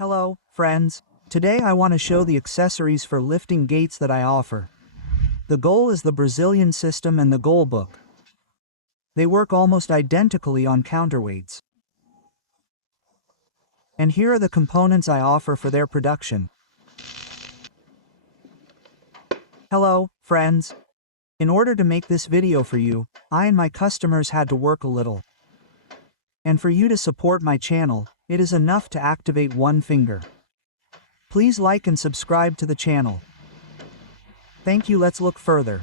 Hello, friends. Today I want to show the accessories for lifting gates that I offer. The goal is the Brazilian system and the goal book. They work almost identically on counterweights. And here are the components I offer for their production. Hello, friends. In order to make this video for you, I and my customers had to work a little. And for you to support my channel, it is enough to activate one finger. Please like and subscribe to the channel. Thank you. Let's look further.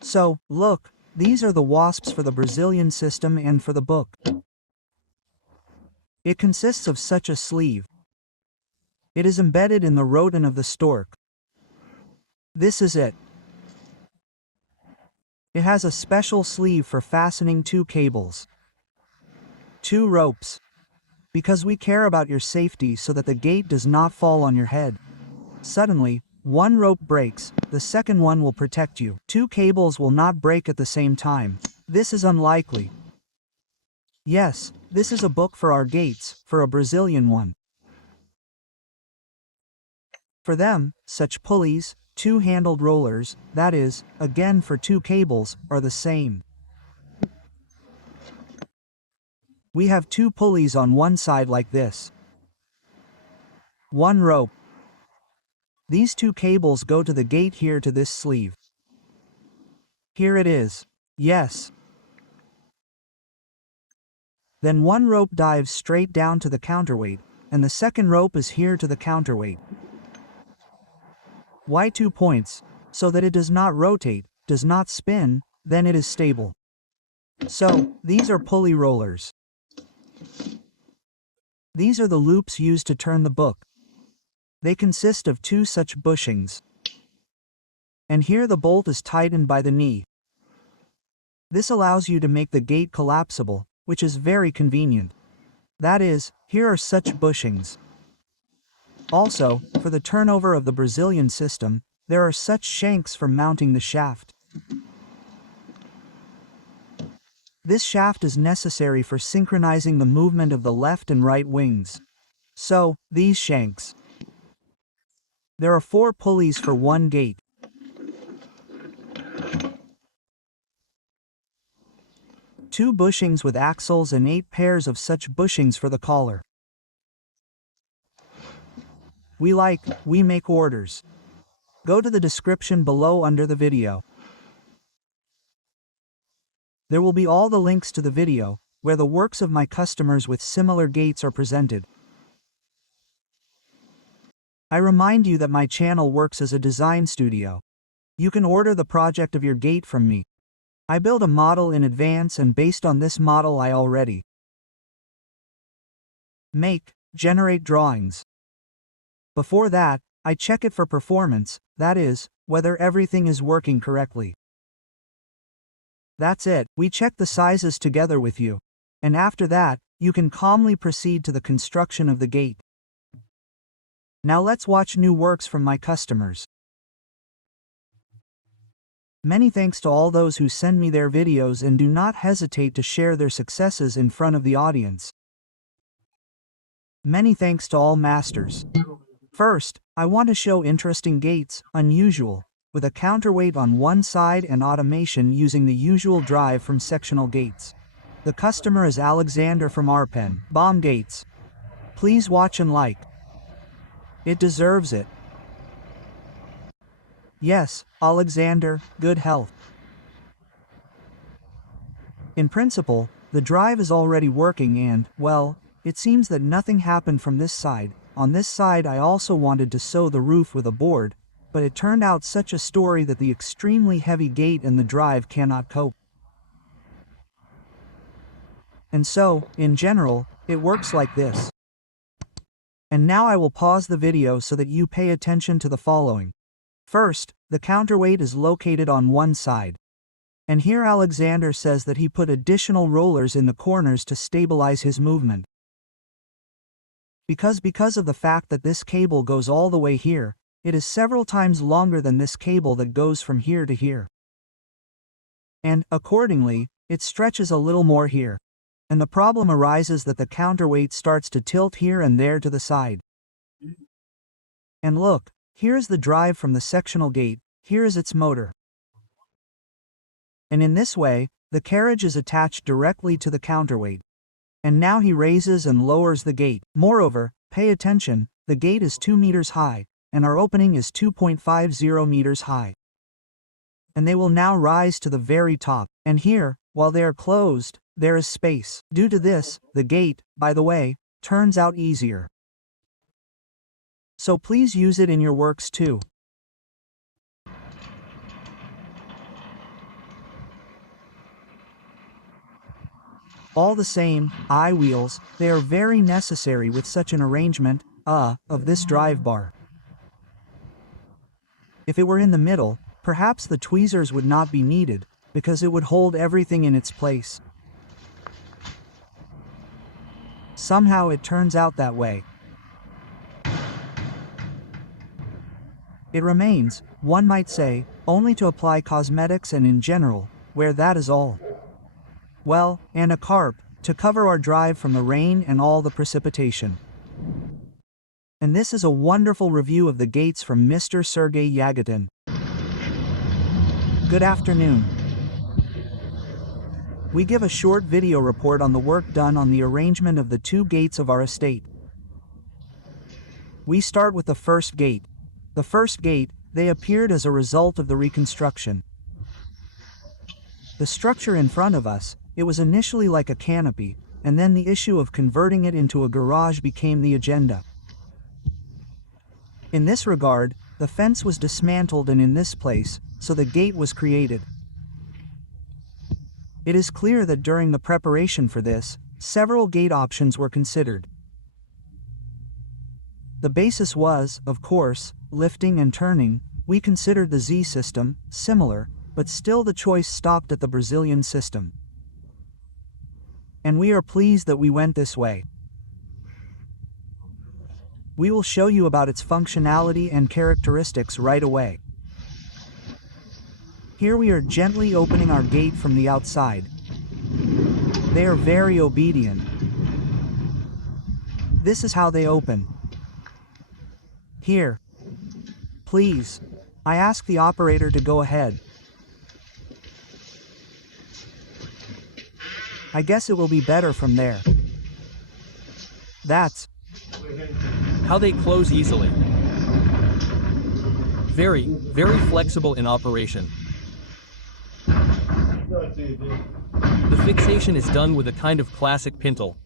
So, look, these are the wasps for the Brazilian system and for the book. It consists of such a sleeve. It is embedded in the rodent of the stork. This is it. It has a special sleeve for fastening 2 cables. 2 ropes. Because we care about your safety so that the gate does not fall on your head. Suddenly, one rope breaks, the second one will protect you. 2 cables will not break at the same time. This is unlikely. Yes, this is a book for our gates, for a Brazilian one. For them, such pulleys, 2-handled rollers, that is, again for 2 cables, are the same. We have 2 pulleys on one side like this. 1 rope. These 2 cables go to the gate here to this sleeve. Here it is. Yes. Then 1 rope dives straight down to the counterweight, and the second rope is here to the counterweight. Why 2 points? So that it does not rotate, does not spin, then it is stable. So, these are pulley rollers. These are the loops used to turn the book. They consist of 2 such bushings. And here the bolt is tightened by the knee. This allows you to make the gate collapsible, which is very convenient. That is, here are such bushings. Also, for the turnover of the Brazilian system, there are such shanks for mounting the shaft. This shaft is necessary for synchronizing the movement of the left and right wings. So, these shanks. There are 4 pulleys for 1 gate. Two bushings with axles and 8 pairs of such bushings for the collar. We make orders. Go to the description below under the video. There will be all the links to the video, where the works of my customers with similar gates are presented. I remind you that my channel works as a design studio. You can order the project of your gate from me. I build a model in advance, and based on this model I already generate drawings. Before that, I check it for performance, that is, whether everything is working correctly. That's it, we check the sizes together with you. And after that, you can calmly proceed to the construction of the gate. Now let's watch new works from my customers. Many thanks to all those who send me their videos and do not hesitate to share their successes in front of the audience. Many thanks to all masters. First, I want to show interesting gates, unusual, with a counterweight on one side and automation using the usual drive from sectional gates. The customer is Alexander from Arpen, Bomb Gates. Please watch and like. It deserves it. Yes, Alexander, good health. In principle, the drive is already working and, well, it seems that nothing happened from this side. On this side I also wanted to sew the roof with a board, but it turned out such a story that the extremely heavy gate and the drive cannot cope. And so, in general, it works like this. And now I will pause the video so that you pay attention to the following. First, the counterweight is located on one side. And here Alexander says that he put additional rollers in the corners to stabilize his movement. Because of the fact that this cable goes all the way here, it is several times longer than this cable that goes from here to here. And, accordingly, it stretches a little more here. And the problem arises that the counterweight starts to tilt here and there to the side. And look, here is the drive from the sectional gate, here is its motor. And in this way, the carriage is attached directly to the counterweight. And now he raises and lowers the gate. Moreover, pay attention, the gate is 2 meters high, and our opening is 2.50 meters high. And they will now rise to the very top, and here, while they are closed, there is space. Due to this, the gate, by the way, turns out easier. So please use it in your works too. All the same, I-wheels, they are very necessary with such an arrangement, of this drive bar. If it were in the middle, perhaps the tweezers would not be needed, because it would hold everything in its place. Somehow it turns out that way. It remains, one might say, only to apply cosmetics and in general, where that is all. Well, and a carp, to cover our drive from the rain and all the precipitation. And this is a wonderful review of the gates from Mr. Sergei Yagotin. Good afternoon. We give a short video report on the work done on the arrangement of the 2 gates of our estate. We start with the first gate. The first gate, they appeared as a result of the reconstruction. The structure in front of us, it was initially like a canopy, and then the issue of converting it into a garage became the agenda. In this regard, the fence was dismantled and in this place, so the gate was created. It is clear that during the preparation for this, several gate options were considered. The basis was, of course, lifting and turning. We considered the Z system, similar, but still the choice stopped at the Brazilian system. And we are pleased that we went this way. We will show you about its functionality and characteristics right away. Here we are gently opening our gate from the outside. They are very obedient. This is how they open. Here. Please. I ask the operator to go ahead. I guess it will be better from there. That's how they close easily. Very, very flexible in operation. The fixation is done with a kind of classic pintle.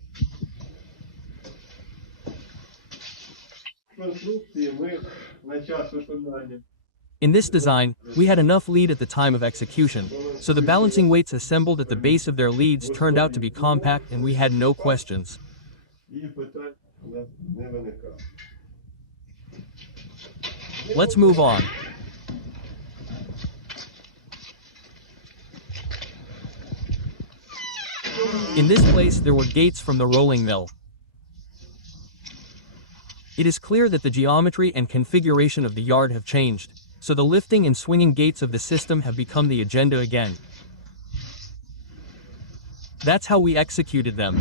In this design, we had enough lead at the time of execution, so the balancing weights assembled at the base of their leads turned out to be compact and we had no questions. Let's move on. In this place there were gates from the rolling mill. It is clear that the geometry and configuration of the yard have changed, so the lifting and swinging gates of the system have become the agenda again. That's how we executed them.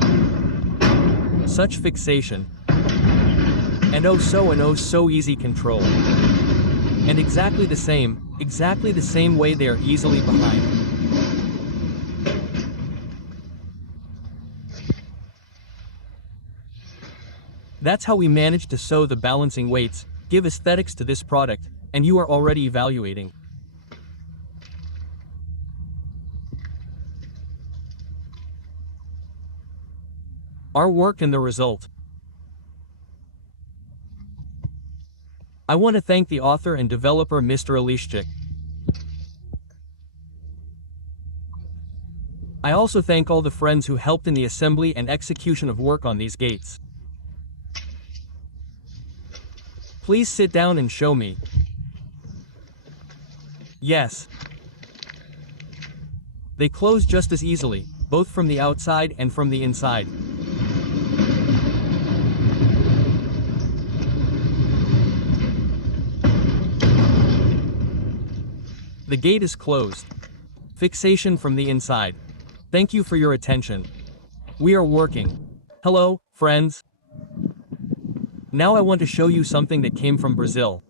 Such fixation. And oh so easy control. And exactly the same way they are easily behind. That's how we managed to sew the balancing weights, give aesthetics to this product, and you are already evaluating. Our work and the result. I want to thank the author and developer Mr. Alishchik. I also thank all the friends who helped in the assembly and execution of work on these gates. Please sit down and show me. Yes. They close just as easily, both from the outside and from the inside. The gate is closed. Fixation from the inside. Thank you for your attention. We are working. Hello, friends. Now I want to show you something that came from Brazil.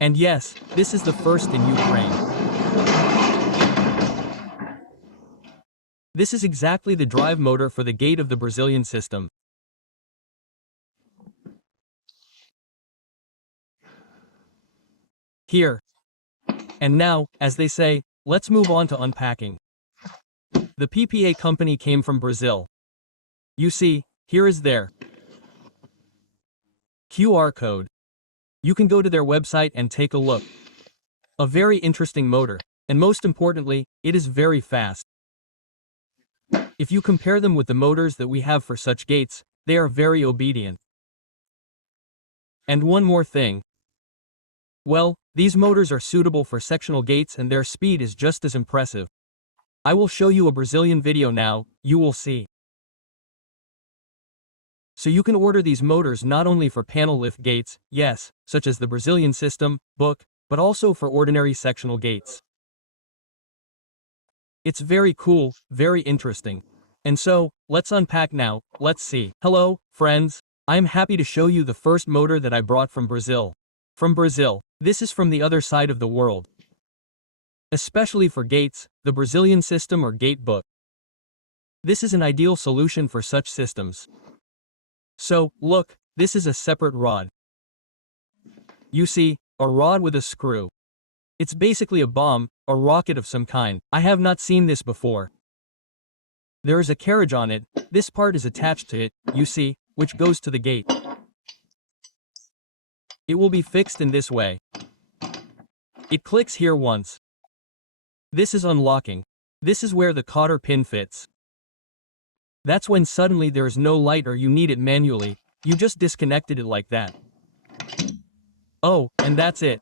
And yes, this is the first in Ukraine. This is exactly the drive motor for the gate of the Brazilian system. Here. And now, as they say, let's move on to unpacking. The PPA company came from Brazil. You see, here is their QR code. You can go to their website and take a look. A very interesting motor, and most importantly, it is very fast. If you compare them with the motors that we have for such gates, they are very obedient. And one more thing. Well, these motors are suitable for sectional gates and their speed is just as impressive. I will show you a Brazilian video now, you will see. So you can order these motors not only for panel lift gates, yes, such as the Brazilian system, book, but also for ordinary sectional gates. It's very cool, very interesting. And so, let's unpack now, let's see. Hello, friends. I am happy to show you the first motor that I brought from Brazil. From Brazil. This is from the other side of the world. Especially for gates, the Brazilian system or gate book. This is an ideal solution for such systems. So, look, this is a separate rod. You see, a rod with a screw. It's basically a bomb, a rocket of some kind. I have not seen this before. There is a carriage on it, this part is attached to it, you see, which goes to the gate. It will be fixed in this way. It clicks here once. This is unlocking. This is where the cotter pin fits. That's when suddenly there is no light or you need it manually, you just disconnected it like that. Oh, and that's it.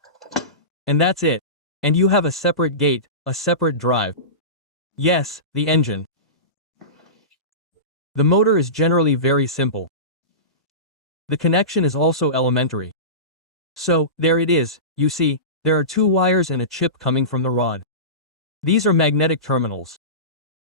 And that's it. And you have a separate gate, a separate drive. Yes, the engine. The motor is generally very simple. The connection is also elementary. So, there it is, you see, there are two wires and a chip coming from the rod. These are magnetic terminals.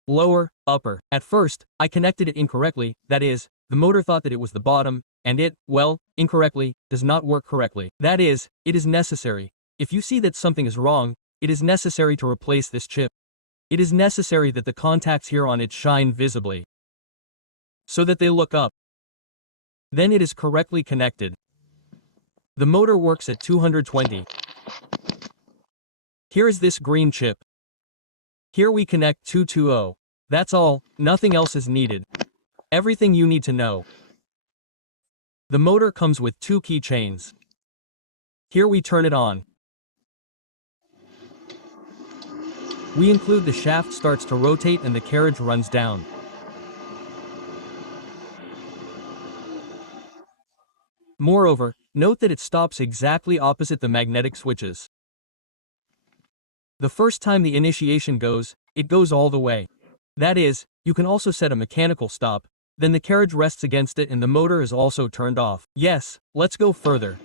Lower, upper. At first, I connected it incorrectly, that is, the motor thought that it was the bottom, and it, well, incorrectly, does not work correctly. That is, it is necessary. If you see that something is wrong, it is necessary to replace this chip. It is necessary that the contacts here on it shine visibly, so that they look up. Then it is correctly connected. The motor works at 220. Here is this green chip. Here we connect 220. That's all, nothing else is needed. Everything you need to know. The motor comes with two keychains. Here we turn it on. We include the shaft starts to rotate and the carriage runs down. Moreover, note that it stops exactly opposite the magnetic switches. The first time the initiation goes, it goes all the way. That is, you can also set a mechanical stop, then the carriage rests against it and the motor is also turned off. Yes, let's go further.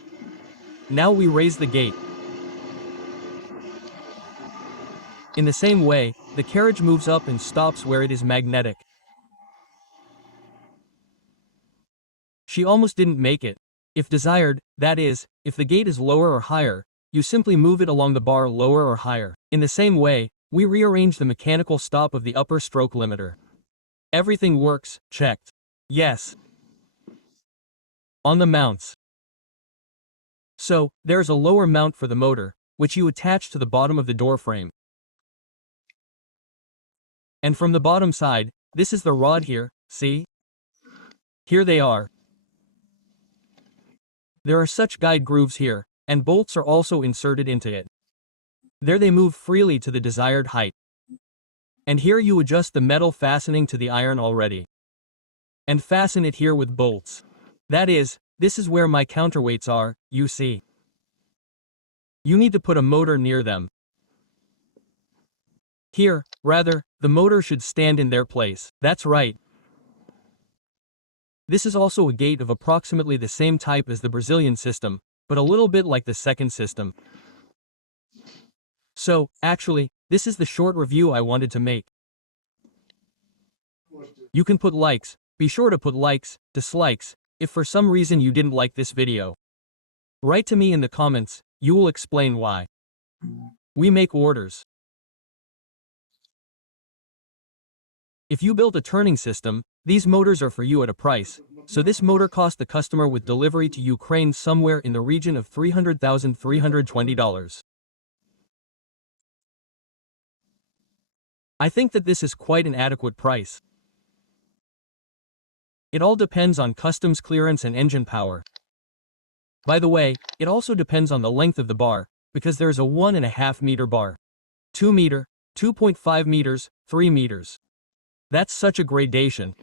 Now we raise the gate. In the same way, the carriage moves up and stops where it is magnetic. She almost didn't make it. If desired, that is, if the gate is lower or higher, you simply move it along the bar lower or higher. In the same way, we rearrange the mechanical stop of the upper stroke limiter. Everything works, checked. Yes. On the mounts. So, there's a lower mount for the motor, which you attach to the bottom of the door frame. And from the bottom side, this is the rod here, see? Here they are. There are such guide grooves here, and bolts are also inserted into it. There they move freely to the desired height. And here you adjust the metal fastening to the iron already. And fasten it here with bolts. That is, this is where my counterweights are, you see. You need to put a motor near them. Here, rather, the motor should stand in their place. That's right. This is also a gate of approximately the same type as the Brazilian system, but a little bit like the second system. So, actually, this is the short review I wanted to make. You can put likes, be sure to put likes, dislikes, if for some reason you didn't like this video. Write to me in the comments, you will explain why. We make orders. If you build a turning system, these motors are for you at a price, so this motor cost the customer with delivery to Ukraine somewhere in the region of $300,320. I think that this is quite an adequate price. It all depends on customs clearance and engine power. By the way, it also depends on the length of the bar, because there is a 1.5 meter bar, 2 meter, 2.5 meters, 3 meters. That's such a gradation.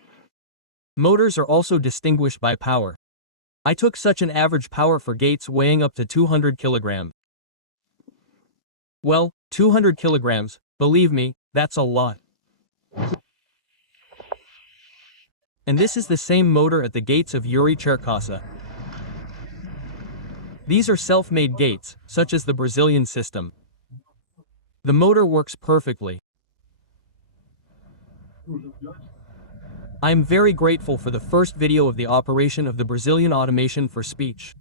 Motors are also distinguished by power. I took such an average power for gates weighing up to 200 kilograms. Well, 200 kilograms, believe me, that's a lot. And this is the same motor at the gates of Yuri Cherkassa. These are self-made gates, such as the Brazilian system. The motor works perfectly. I am very grateful for the first video of the operation of the Brazilian automation for speech.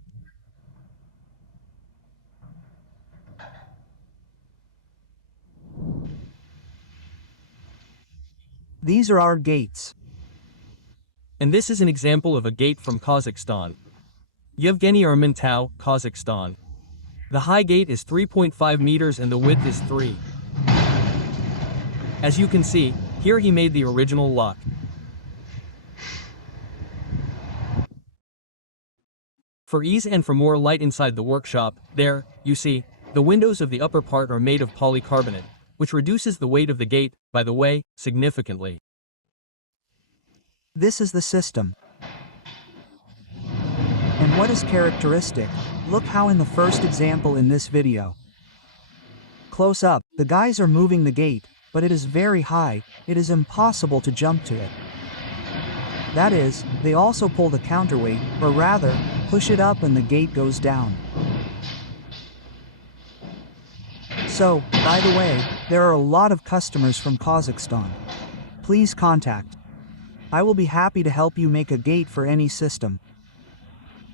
These are our gates. And this is an example of a gate from Kazakhstan. Yevgeny Ermentau, Kazakhstan. The high gate is 3.5 meters and the width is 3. As you can see, here he made the original lock. For ease and for more light inside the workshop, there, you see, the windows of the upper part are made of polycarbonate, which reduces the weight of the gate, by the way, significantly. This is the system. And what is characteristic? Look how in the first example in this video. Close up, the guys are moving the gate, but it is very high, it is impossible to jump to it. That is, they also pull the counterweight, or rather, push it up and the gate goes down. So, by the way, there are a lot of customers from Kazakhstan. Please contact. I will be happy to help you make a gate for any system.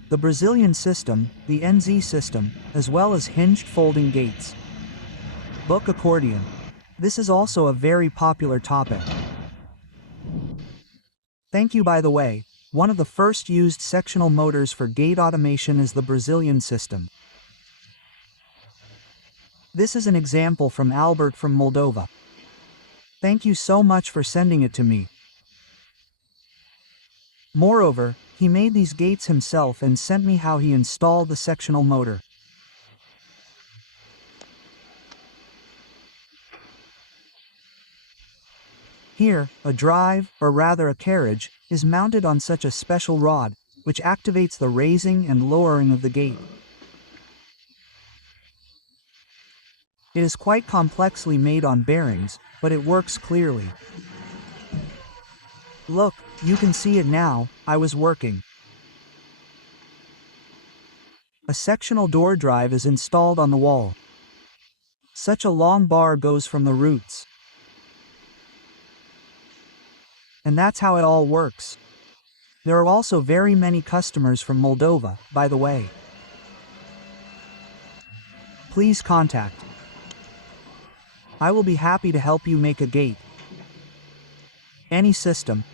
The Brazilian system, the NZ system, as well as hinged folding gates. Book accordion. This is also a very popular topic. Thank you. By the way, one of the first used sectional motors for gate automation is the Brazilian system. This is an example from Albert from Moldova. Thank you so much for sending it to me. Moreover, he made these gates himself and sent me how he installed the sectional motor. Here, a drive, or rather a carriage, is mounted on such a special rod, which activates the raising and lowering of the gate. It is quite complexly made on bearings, but it works clearly. Look, you can see it now, I was working. A sectional door drive is installed on the wall. Such a long bar goes from the roots. And that's how it all works. There are also very many customers from Moldova, by the way. Please contact. I will be happy to help you make a gate. Any system.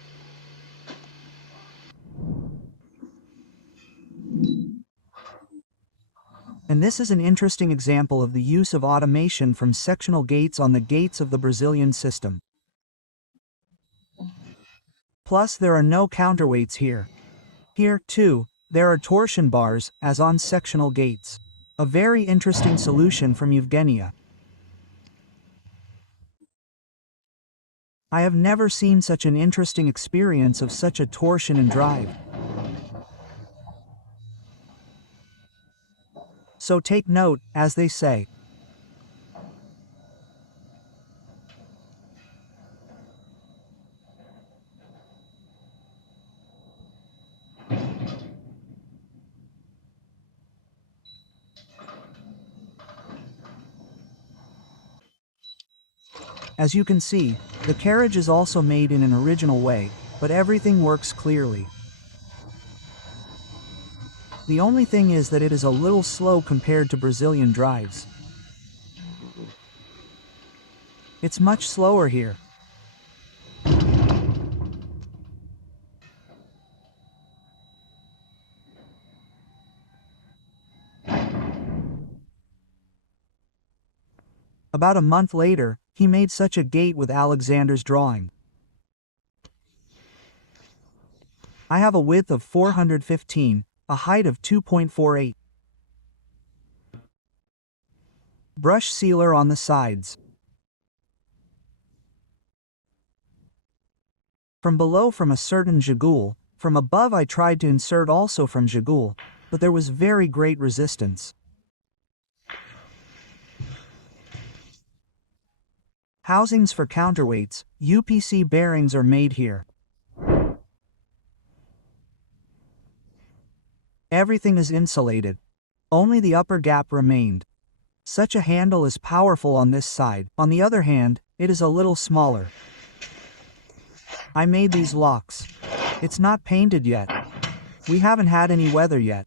And this is an interesting example of the use of automation from sectional gates on the gates of the Brazilian system. Plus there are no counterweights here. Here, too, there are torsion bars, as on sectional gates. A very interesting solution from Evgenia. I have never seen such an interesting experience of such a torsion and drive. So take note, as they say. As you can see, the carriage is also made in an original way, but everything works clearly. The only thing is that it is a little slow compared to Brazilian drives. It's much slower here. About a month later, he made such a gate with Alexander's drawing. I have a width of 415, a height of 2.48. Brush sealer on the sides. From below from a certain Jagul, from above I tried to insert also from Jagul, but there was very great resistance. Housings for counterweights, UPC bearings are made here. Everything is insulated. Only the upper gap remained. Such a handle is powerful on this side, on the other hand, it is a little smaller. I made these locks. It's not painted yet. We haven't had any weather yet.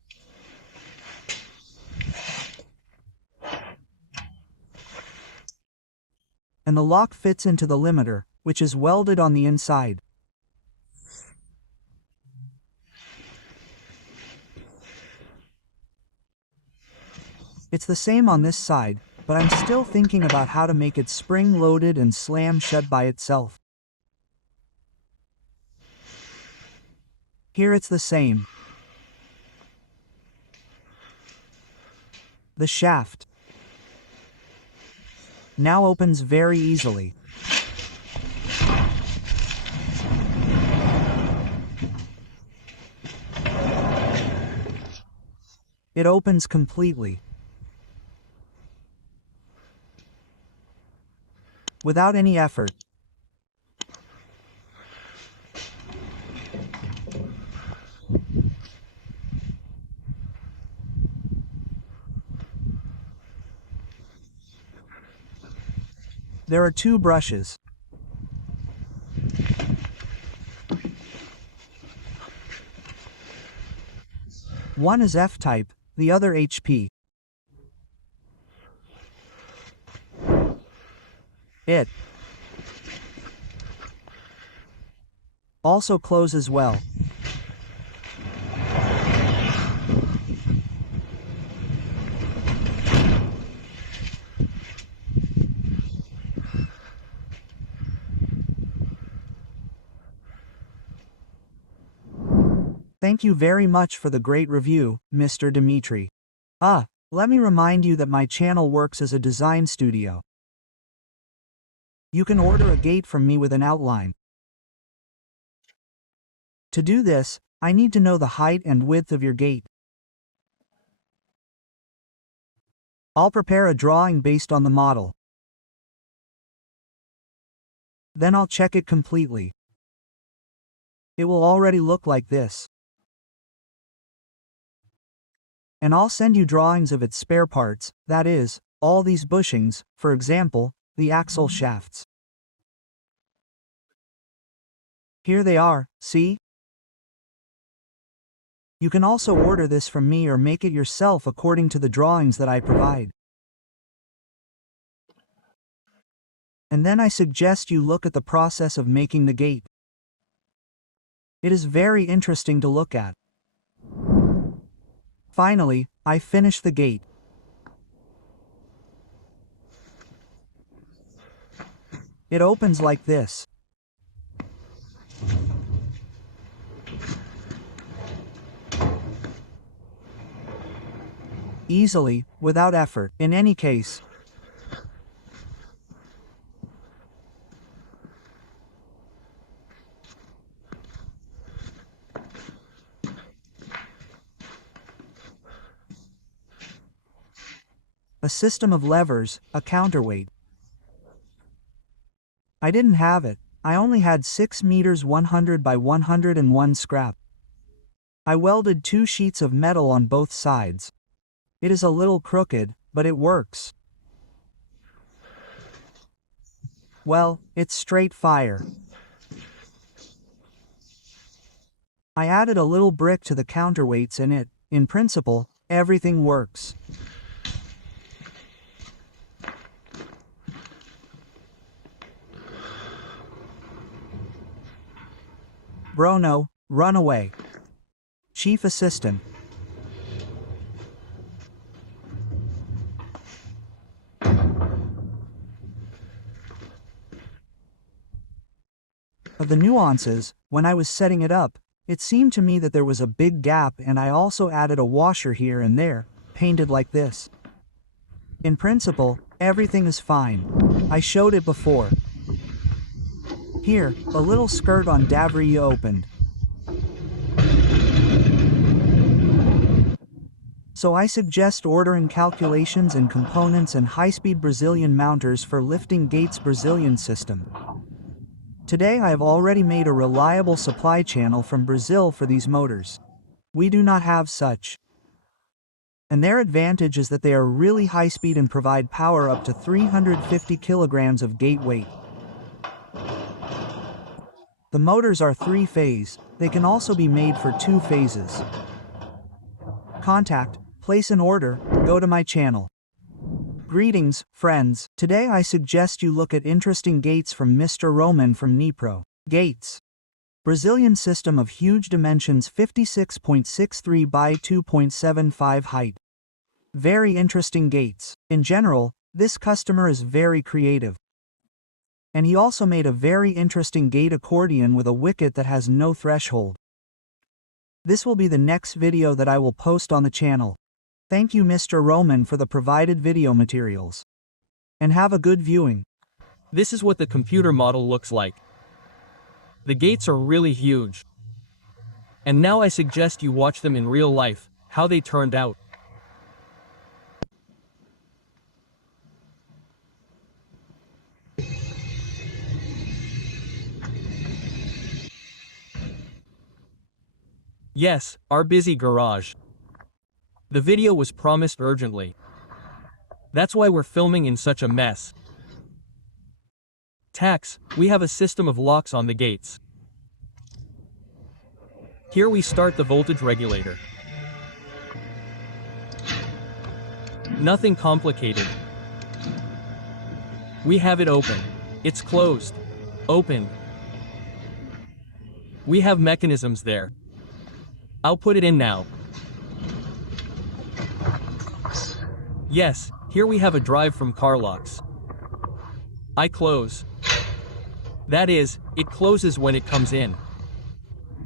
And the lock fits into the limiter, which is welded on the inside. It's the same on this side, but I'm still thinking about how to make it spring-loaded and slam shut by itself. Here it's the same. The shaft now opens very easily. It opens completely. Without any effort. There are two brushes. One is F-type, the other HP. It also closes well. Thank you very much for the great review, Mr. Dimitri. Let me remind you that my channel works as a design studio. You can order a gate from me with an outline. To do this, I need to know the height and width of your gate. I'll prepare a drawing based on the model. Then I'll check it completely. It will already look like this. And I'll send you drawings of its spare parts, that is, all these bushings, for example, the axle shafts. Here they are, see? You can also order this from me or make it yourself according to the drawings that I provide. And then I suggest you look at the process of making the gate. It is very interesting to look at. Finally, I finished the gate. It opens like this. Easily, without effort, in any case. A system of levers, a counterweight. I didn't have it. I only had 6 meters 100 by 101 scrap. I welded 2 sheets of metal on both sides. It is a little crooked, but it works. Well, it's straight fire. I added a little brick to the counterweights and in principle, everything works. Bruno, run away. Chief Assistant. Of the nuances, when I was setting it up, it seemed to me that there was a big gap, and I also added a washer here and there, painted like this. In principle, everything is fine. I showed it before. Here, a little skirt on Davray opened. So I suggest ordering calculations and components and high-speed Brazilian mounters for lifting gates Brazilian system. Today I have already made a reliable supply channel from Brazil for these motors. We do not have such. And their advantage is that they are really high speed and provide power up to 350 kilograms of gate weight. The motors are 3-phase, they can also be made for 2 phases. Contact, place an order, go to my channel. Greetings, friends. Today I suggest you look at interesting gates from Mr. Roman from Nipro. Gates. Brazilian system of huge dimensions, 56.63 by 2.75 height. Very interesting gates. In general, this customer is very creative. And he also made a very interesting gate accordion with a wicket that has no threshold. This will be the next video that I will post on the channel. Thank you Mr. Roman for the provided video materials. And have a good viewing. This is what the computer model looks like. The gates are really huge. And now I suggest you watch them in real life, how they turned out. Yes, our busy garage. The video was promised urgently. That's why we're filming in such a mess. Tax, we have a system of locks on the gates. Here we start the voltage regulator. Nothing complicated. We have it open. It's closed. Open. We have mechanisms there. I'll put it in now. Yes, here we have a drive from car locks. I close. That is, it closes when it comes in.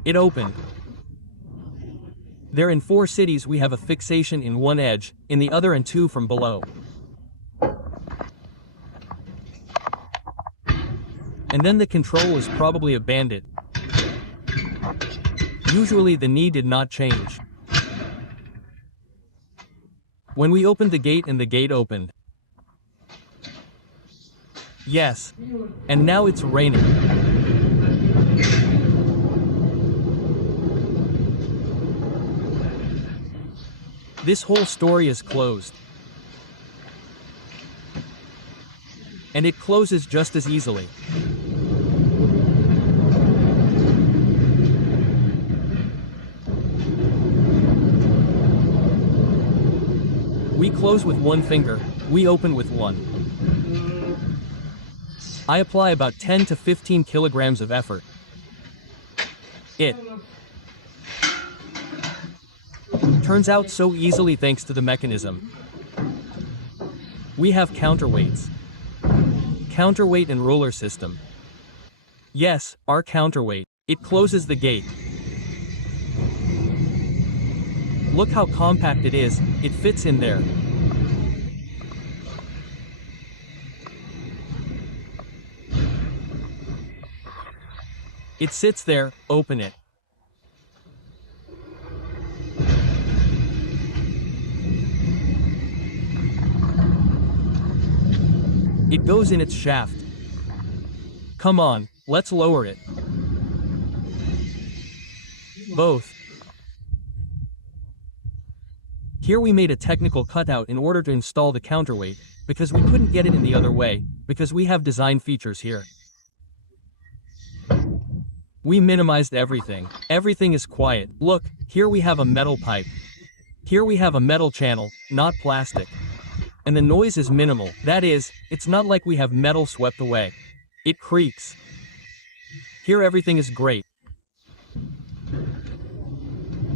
It opened. There in 4 cities we have a fixation in one edge, in the other and 2 from below. And then the control is probably a bandit. Usually the knee did not change. When we opened the gate and the gate opened. Yes. And now it's raining. This whole story is closed. And it closes just as easily. We close with one finger, we open with one. I apply about 10 to 15 kilograms of effort. It turns out so easily thanks to the mechanism. We have counterweights. Counterweight and roller system. Yes, our counterweight. It closes the gate. Look how compact it is, it fits in there. It sits there, open it. It goes in its shaft. Come on, let's lower it. Both. Here we made a technical cutout in order to install the counterweight, because we couldn't get it in the other way, because we have design features here. We minimized everything. Everything is quiet. Look, here we have a metal pipe. Here we have a metal channel, not plastic. And the noise is minimal. That is, it's not like we have metal swept away. It creaks. Here everything is great.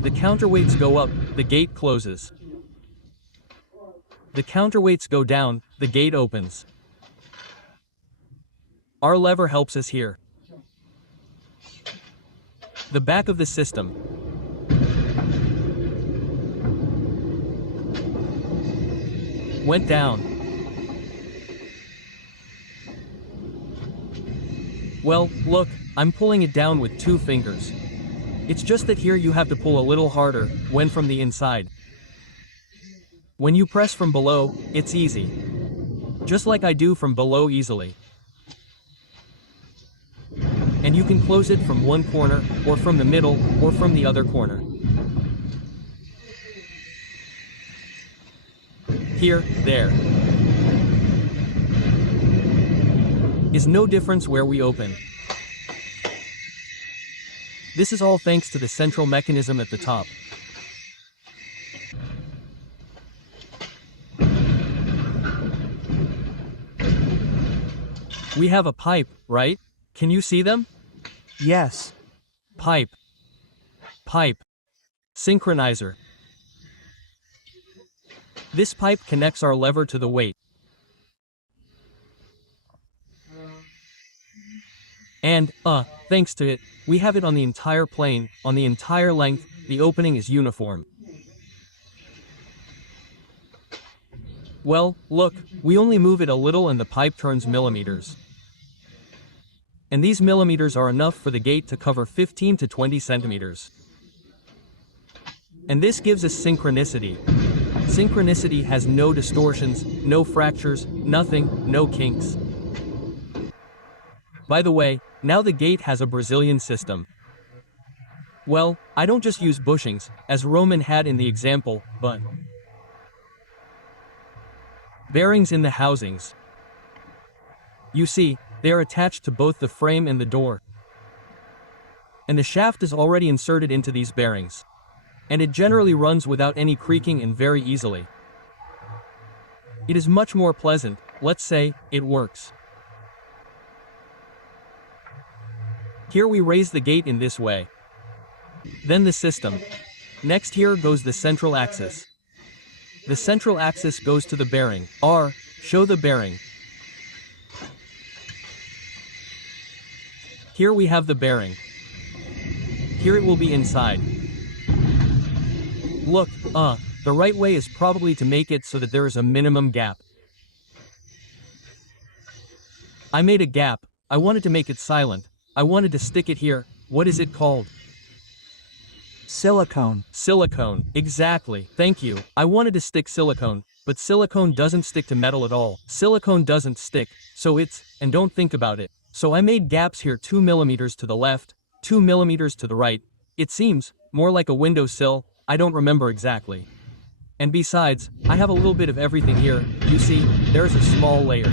The counterweights go up, the gate closes. The counterweights go down, the gate opens. Our lever helps us here. The back of the system. Went down. Well, look, I'm pulling it down with 2 fingers. It's just that here you have to pull a little harder, when from the inside. When you press from below, it's easy. Just like I do from below easily. And you can close it from one corner, or from the middle, or from the other corner. Here, there. Is no difference where we open. This is all thanks to the central mechanism at the top. We have a pipe, right? Can you see them? Yes. Pipe. Pipe. Synchronizer. This pipe connects our lever to the weight. And, thanks to it, we have it on the entire plane, on the entire length, the opening is uniform. Well, look, we only move it a little and the pipe turns millimeters. And these millimeters are enough for the gate to cover 15 to 20 centimeters. And this gives us synchronicity. Synchronicity has no distortions, no fractures, nothing, no kinks. By the way, now the gate has a Brazilian system. Well, I don't just use bushings, as Roman had in the example, but bearings in the housings. You see, they are attached to both the frame and the door. And the shaft is already inserted into these bearings. And it generally runs without any creaking and very easily. It is much more pleasant, let's say, it works. Here we raise the gate in this way. Then the system. Next here goes the central axis. The central axis goes to the bearing. R, show the bearing. Here we have the bearing. Here it will be inside. Look, the right way is probably to make it so that there is a minimum gap. I made a gap. I wanted to make it silent. I wanted to stick it here. What is it called? Silicone. Silicone, exactly. Thank you. I wanted to stick silicone, but silicone doesn't stick to metal at all. Silicone doesn't stick, so and don't think about it. So I made gaps here 2 millimeters to the left, 2 millimeters to the right. It seems more like a windowsill, I don't remember exactly. And besides, I have a little bit of everything here. You see, there's a small layer.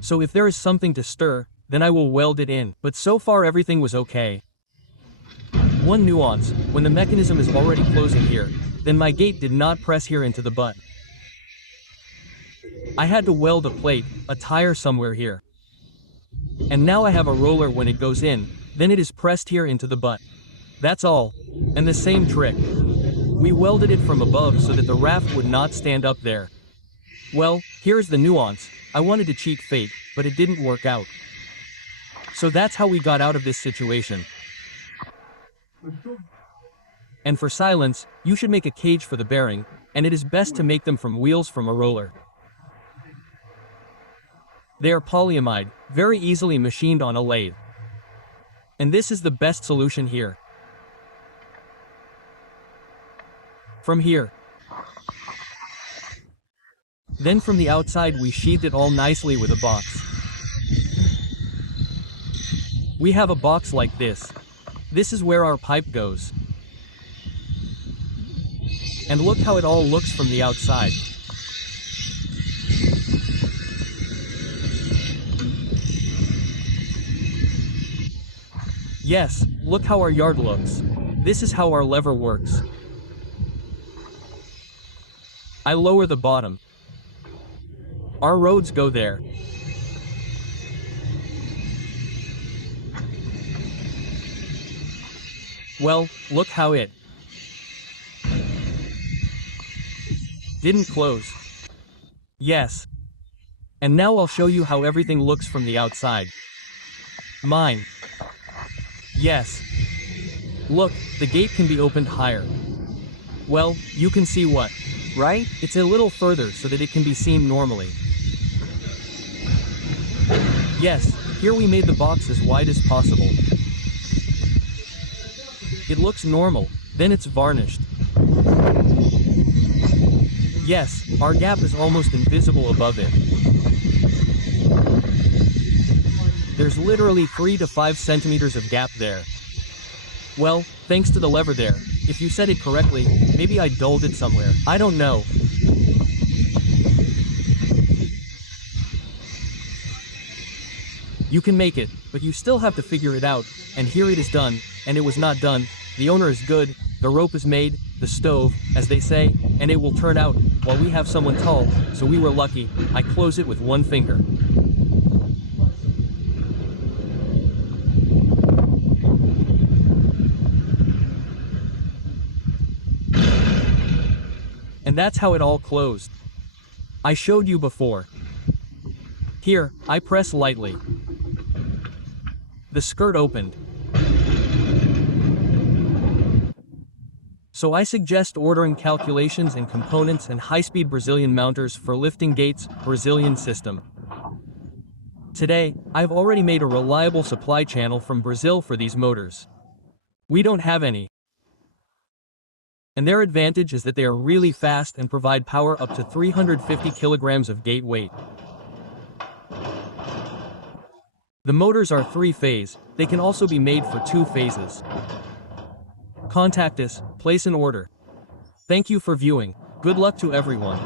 So if there is something to stir, then I will weld it in. But so far everything was okay. One nuance, when the mechanism is already closing here, then my gate did not press here into the butt. I had to weld a plate, a tire somewhere here. And now I have a roller when it goes in, then it is pressed here into the butt. That's all. And the same trick. We welded it from above so that the raft would not stand up there. Well, here's the nuance. I wanted to cheat fate, but it didn't work out. So that's how we got out of this situation. And for silence, you should make a cage for the bearing, and it is best to make them from wheels from a roller. They are polyamide, very easily machined on a lathe. And this is the best solution here. From here. Then from the outside we sheathed it all nicely with a box. We have a box like this. This is where our pipe goes. And look how it all looks from the outside. Yes, look how our yard looks. This is how our lever works. I lower the bottom. Our roads go there. Well, look how it didn't close. Yes. And now I'll show you how everything looks from the outside. Mine. Yes. Look, the gate can be opened higher. Well, you can see what? Right? It's a little further so that it can be seen normally. Yes, here we made the box as wide as possible. It looks normal, then it's varnished. Yes, our gap is almost invisible above it. There's literally 3 to 5 centimeters of gap there. Well, thanks to the lever there. If you said it correctly, maybe I dulled it somewhere. I don't know. You can make it, but you still have to figure it out, and here it is done, and it was not done. The owner is good, the rope is made, the stove, as they say, and it will turn out, while we have someone tall, so we were lucky. I close it with one finger. And that's how it all closed. I showed you before. Here, I press lightly. The skirt opened. So I suggest ordering calculations and components and high-speed Brazilian mounters for lifting gates, Brazilian system. Today, I've already made a reliable supply channel from Brazil for these motors. We don't have any. And their advantage is that they are really fast and provide power up to 350 kilograms of gate weight. The motors are 3-phase, they can also be made for 2 phases. Contact us, place an order. Thank you for viewing, good luck to everyone.